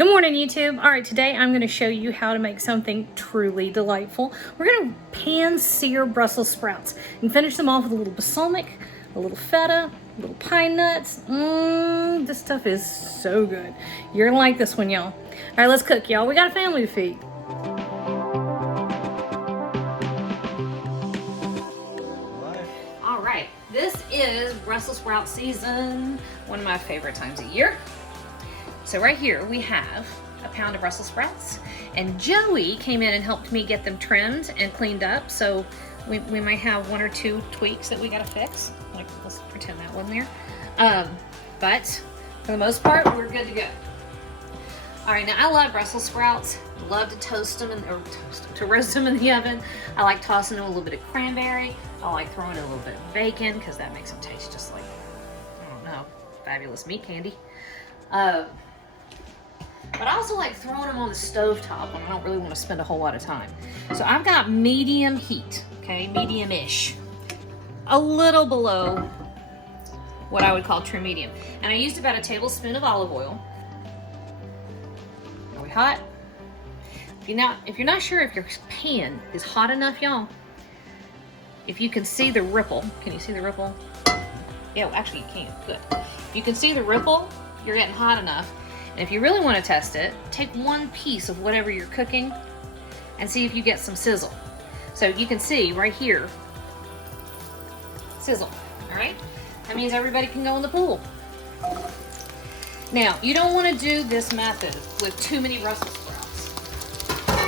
Good morning, YouTube. All right, today I'm going to show you how to make something truly delightful. We're going to pan-sear Brussels sprouts and finish them off with a little balsamic, a little feta, a little pine nuts. This stuff is so good. You're going to like this one, y'all. All right, let's cook, y'all. We got a family to feed. All right, this is Brussels sprout season, one of my favorite times of year. So right here we have a pound of Brussels sprouts, and Joey came in and helped me get them trimmed and cleaned up. So we might have one or two tweaks that we gotta fix. Like, let's pretend that wasn't there. But for the most part, we're good to go. All right, now I love Brussels sprouts. Love to toast them to roast them in the oven. I like tossing them a little bit of cranberry. I like throwing in a little bit of bacon because that makes them taste just like, I don't know, fabulous meat candy. But I also like throwing them on the stovetop when I don't really want to spend a whole lot of time. So I've got medium heat, okay, medium-ish. A little below what I would call true medium. And I used about a tablespoon of olive oil. Are we hot? If you're not sure if your pan is hot enough, y'all, if you can see the ripple, can you see the ripple? Yeah, well, actually you can, good. If you can see the ripple, you're getting hot enough. And if you really want to test it, take one piece of whatever you're cooking and see if you get some sizzle. So you can see right here, sizzle, all right? That means everybody can go in the pool. Now, you don't want to do this method with too many Brussels sprouts.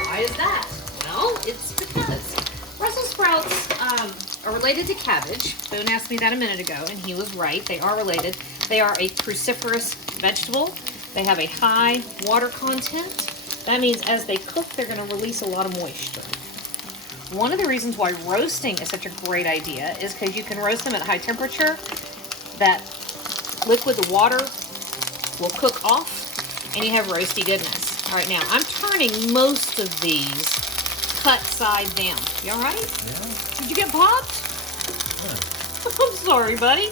Why is that? Well, it's because Brussels sprouts are related to cabbage. Boone asked me that a minute ago, and he was right. They are related. They are a cruciferous vegetable. They have a high water content. That means as they cook, they're going to release a lot of moisture. One of the reasons why roasting is such a great idea is because you can roast them at high temperature. That liquid, the water, will cook off, and you have roasty goodness. All right, now I'm turning most of these cut side down. You all right? Yeah. Did you get popped? Yeah. I'm sorry, buddy.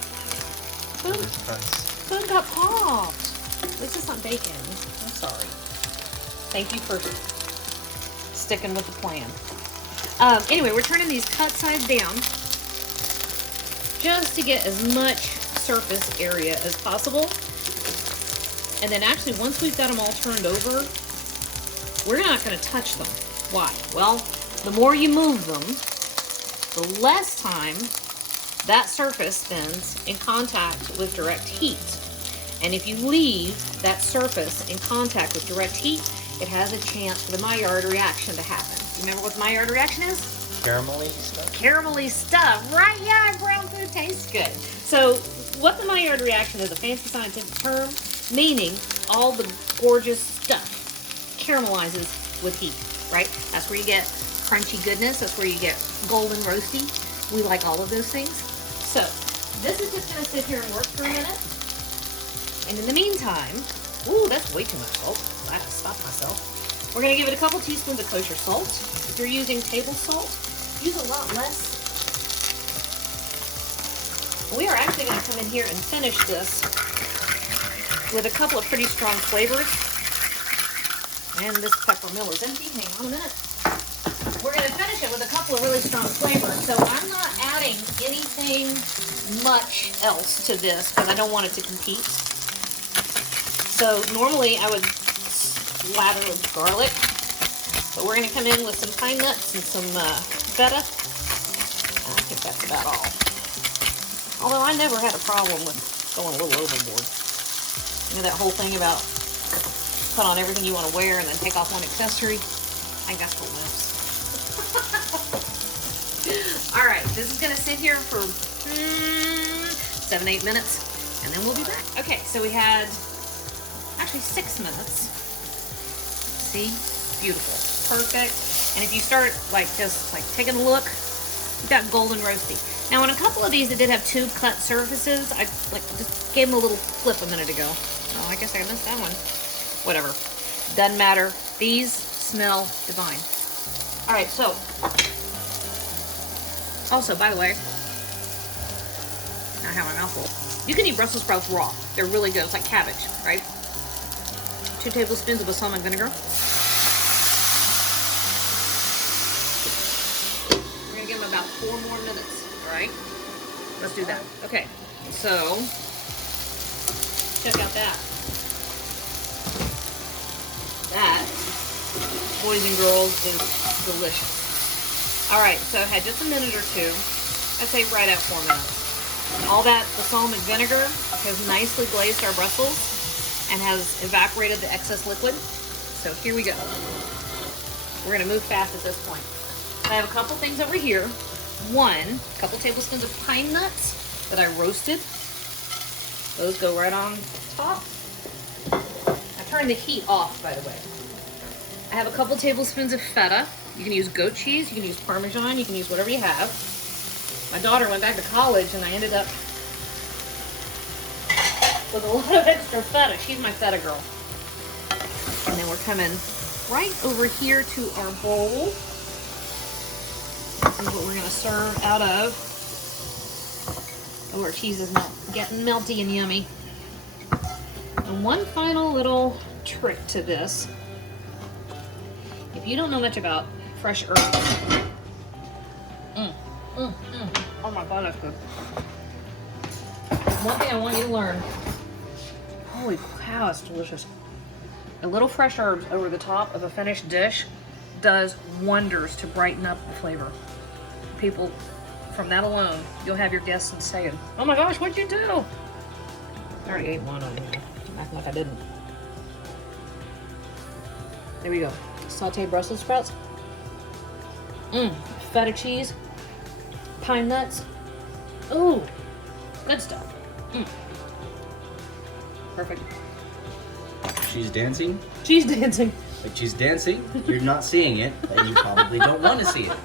Surprise. Boone got popped. This is not bacon. I'm sorry. Thank you for sticking with the plan. Anyway, we're turning these cut sides down just to get as much surface area as possible. And then actually, once we've got them all turned over, we're not going to touch them. Why? Well, the more you move them, the less time that surface spends in contact with direct heat. And if you leave that surface in contact with direct heat, it has a chance for the Maillard reaction to happen. You remember what the Maillard reaction is? Caramelly stuff? Caramelly stuff, right? Yeah, brown food tastes good. So what the Maillard reaction is a fancy scientific term, meaning all the gorgeous stuff caramelizes with heat, right? That's where you get crunchy goodness. That's where you get golden roasty. We like all of those things. So this is just going to sit here and work for a minute. And in the meantime, ooh, that's way too much salt. I have to stop myself. We're going to give it a couple teaspoons of kosher salt. If you're using table salt, use a lot less. We are actually going to come in here and finish this with a couple of pretty strong flavors. And this pepper mill is empty. Hang on a minute. We're going to finish it with a couple of really strong flavors. So I'm not adding anything much else to this because I don't want it to compete. So normally I would lather with garlic, but we're going to come in with some pine nuts and some feta. I think that's about all. Although I never had a problem with going a little overboard. You know that whole thing about put on everything you want to wear and then take off one accessory? I think that's what lives. All right, this is going to sit here for 7-8 minutes, and then we'll be back. Okay, so we had actually 6 minutes. See? Beautiful. Perfect. And if you start just taking a look, you've got golden roasty. Now on a couple of these that did have two cut surfaces, I just gave them a little flip a minute ago. Oh, I guess I missed that one. Whatever. Doesn't matter. These smell divine. All right, so also, by the way, now I have my mouth full. You can eat Brussels sprouts raw. They're really good. It's like cabbage, right? 2 tablespoons of balsamic vinegar. We're gonna give them about 4 more minutes, all right? Let's do that. Okay, so check out that. That, boys and girls, is delicious. All right, so I had just a minute or two. I'd say right at 4 minutes. All that balsamic vinegar has nicely glazed our Brussels and has evaporated the excess liquid. So here we go. We're gonna move fast at this point. I have a couple things over here. A couple tablespoons of pine nuts that I roasted. Those go right on top. I turned the heat off, by the way. I have a couple tablespoons of feta. You can use goat cheese, you can use Parmesan, you can use whatever you have. My daughter went back to college and I ended up with a lot of extra feta. She's my feta girl. And then we're coming right over here to our bowl. This is what we're gonna serve out of. Oh, our cheese is getting melty and yummy. And one final little trick to this. If you don't know much about fresh herbs, oh my God, that's good. One thing I want you to learn. Holy cow, it's delicious. A little fresh herbs over the top of a finished dish does wonders to brighten up the flavor. People, from that alone, you'll have your guests saying, "Oh my gosh, what'd you do?" I already ate one of them. I'm acting like I didn't. There we go. Sauteed Brussels sprouts. Feta cheese. Pine nuts. Ooh, good stuff. Perfect. She's dancing. She's dancing. Like she's dancing. You're not seeing it, and you probably don't want to see it.